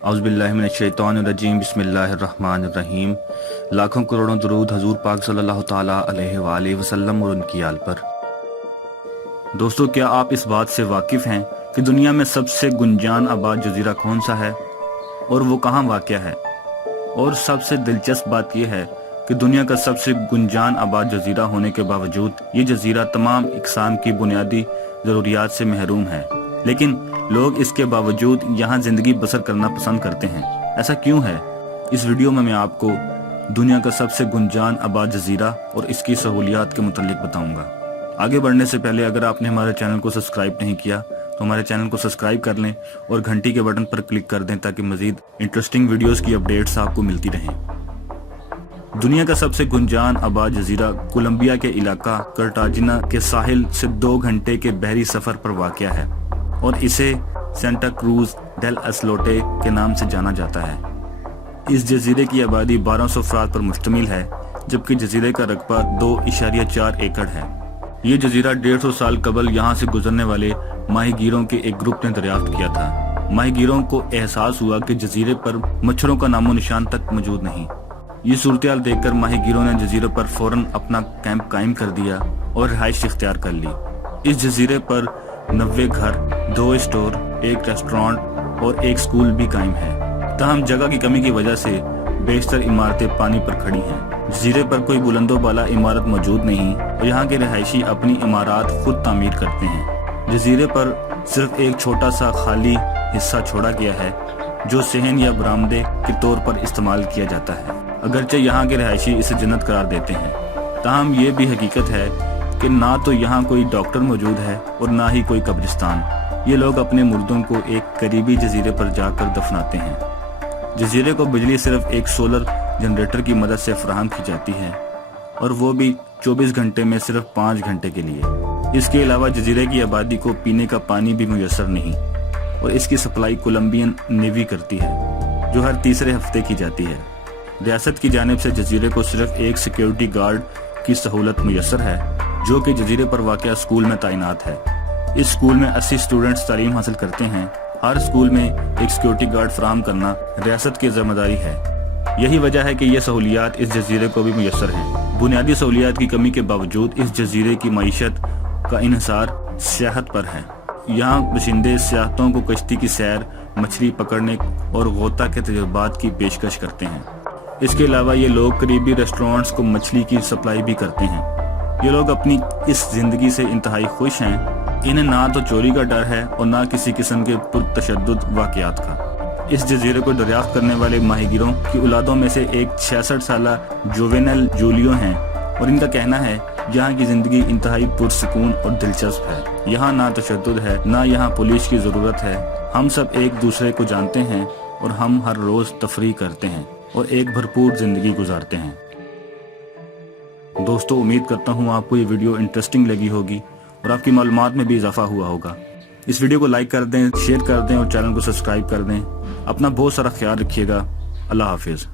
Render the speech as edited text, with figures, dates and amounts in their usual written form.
औज़ु बिल्लाहि मिनश शैतानिर रजीम बिस्मिल्लाहिर रहमानिर रहीम। लाखों करोड़ों दुरूद हजूर पाक सल्लल्लाहु ताला अलैहि वसल्लम और उनकी आल पर। दोस्तों, क्या आप इस बात से वाकिफ़ हैं कि दुनिया में सबसे गुंजान आबाद जजीरा कौन सा है और वो कहाँ वाक़या है? और सबसे दिलचस्प बात यह है कि दुनिया का सबसे गुंजान आबाद जजीरा होने के बावजूद ये जजीरा तमाम इकसाम की बुनियादी ज़रूरियात से महरूम है, लेकिन लोग इसके बावजूद यहाँ ज़िंदगी बसर करना पसंद करते हैं। ऐसा क्यों है? इस वीडियो में मैं आपको दुनिया का सबसे गुंजान आबाद जजीरा और इसकी सहूलियात के मुतालिक बताऊंगा। आगे बढ़ने से पहले अगर आपने हमारे चैनल को सब्सक्राइब नहीं किया तो हमारे चैनल को सब्सक्राइब कर लें और घंटी के बटन पर क्लिक कर दें ताकि मजीद इंटरेस्टिंग वीडियोस की अपडेट्स आपको मिलती रहें। दुनिया का सबसे गुंजान आबाद जजीरा कोलंबिया के इलाका कार्टाजिना के साहिल से 2 घंटे के बहरी सफर पर वाक़या है और इसे सेंटा क्रूज डेल असलोटे के नाम से जाना जाता है। इस जजीरे की आबादी 1200 अफराद पर मुश्तमिल है, जबकि जजीरे का रकबा 2.4 एकड़ है। ये जजीरा 150 साल कबल यहाँ से गुजरने वाले माहीगीरों के एक ग्रुप ने दरियाफ्त किया था। माहीगीरों को एहसास हुआ कि जजीरे पर मच्छरों का नामो निशान तक मौजूद नहीं। ये सूरत-ए-हाल देखकर माहीगीरों ने जजीरे पर फौरन अपना कैंप कायम कर दिया और रिहाइश इख्तियार कर ली। इस जजीरे पर 90 घर, 2 स्टोर, 1 रेस्टोरेंट और 1 स्कूल भी कायम है। ताहम जगह की कमी की वजह से बेशतर इमारतें पानी पर खड़ी हैं। जजीरे पर कोई बुलंदो बाला इमारत मौजूद नहीं और यहाँ के रहायशी अपनी इमारत खुद तामीर करते हैं। जजीरे पर सिर्फ एक छोटा सा खाली हिस्सा छोड़ा गया है जो सहन या बरामदे के तौर पर इस्तेमाल किया जाता है। अगरचे यहाँ के रहायशी इसे जन्नत करार देते हैं, ताहम ये भी हकीकत है कि ना तो यहाँ कोई डॉक्टर मौजूद है और ना ही कोई कब्रिस्तान। ये लोग अपने मुर्दों को एक करीबी जजीरे पर जाकर दफनाते हैं। जजीरे को बिजली सिर्फ एक सोलर जनरेटर की मदद से फराहम की जाती है और वो भी 24 घंटे में सिर्फ 5 घंटे के लिए। इसके अलावा जजीरे की आबादी को पीने का पानी भी मुयसर नहीं और इसकी सप्लाई कोलंबियन नेवी करती है, जो हर तीसरे हफ्ते की जाती है। रियासत की जानिब से जजीरे को सिर्फ एक सिक्योरिटी गार्ड की सहूलत मुयसर है, जो कि जजीरे पर वाक़या स्कूल में तैनात है। इस स्कूल में 80 स्टूडेंट्स तालीम हासिल करते हैं। हर स्कूल में एक सिक्योरिटी गार्ड फराहम करना रियासत की जिम्मेदारी है। यही वजह है कि ये सहूलियात इस जजीरे को भी मुयसर हैं। बुनियादी सहूलियात की कमी के बावजूद इस जजीरे की मईशत का इन्हिसार सियाहत पर है। यहाँ बशिंदे सियाहतों को कश्ती की सैर, मछली पकड़ने और गोता के तजुर्बात की पेशकश करते हैं। इसके अलावा ये लोग करीबी रेस्टोरेंट्स को मछली की सप्लाई भी करते हैं। ये लोग अपनी इस जिंदगी से इंतहाई खुश हैं। इन्हें ना तो चोरी का डर है और ना किसी किस्म के पुरतशद्दुद वाक़यात का। इस जजीरे को दरियाफ्त करने वाले माहीगीरों की औलादों में से एक 66 साला जोवेनल जूलियो हैं और इनका कहना है यहाँ की जिंदगी इंतहाई पुरसुकून और दिलचस्प है। यहाँ ना तशद्दुद है, ना यहाँ पुलिस की जरूरत है। हम सब एक दूसरे को जानते हैं और हम हर रोज तफरीह करते हैं और एक भरपूर जिंदगी गुजारते हैं। दोस्तों, उम्मीद करता हूँ आपको ये वीडियो इंटरेस्टिंग लगी होगी और आपकी मालूमात में भी इजाफा हुआ होगा। इस वीडियो को लाइक कर दें, शेयर कर दें और चैनल को सब्सक्राइब कर दें। अपना बहुत सारा ख्याल रखिएगा। अल्लाह हाफिज़।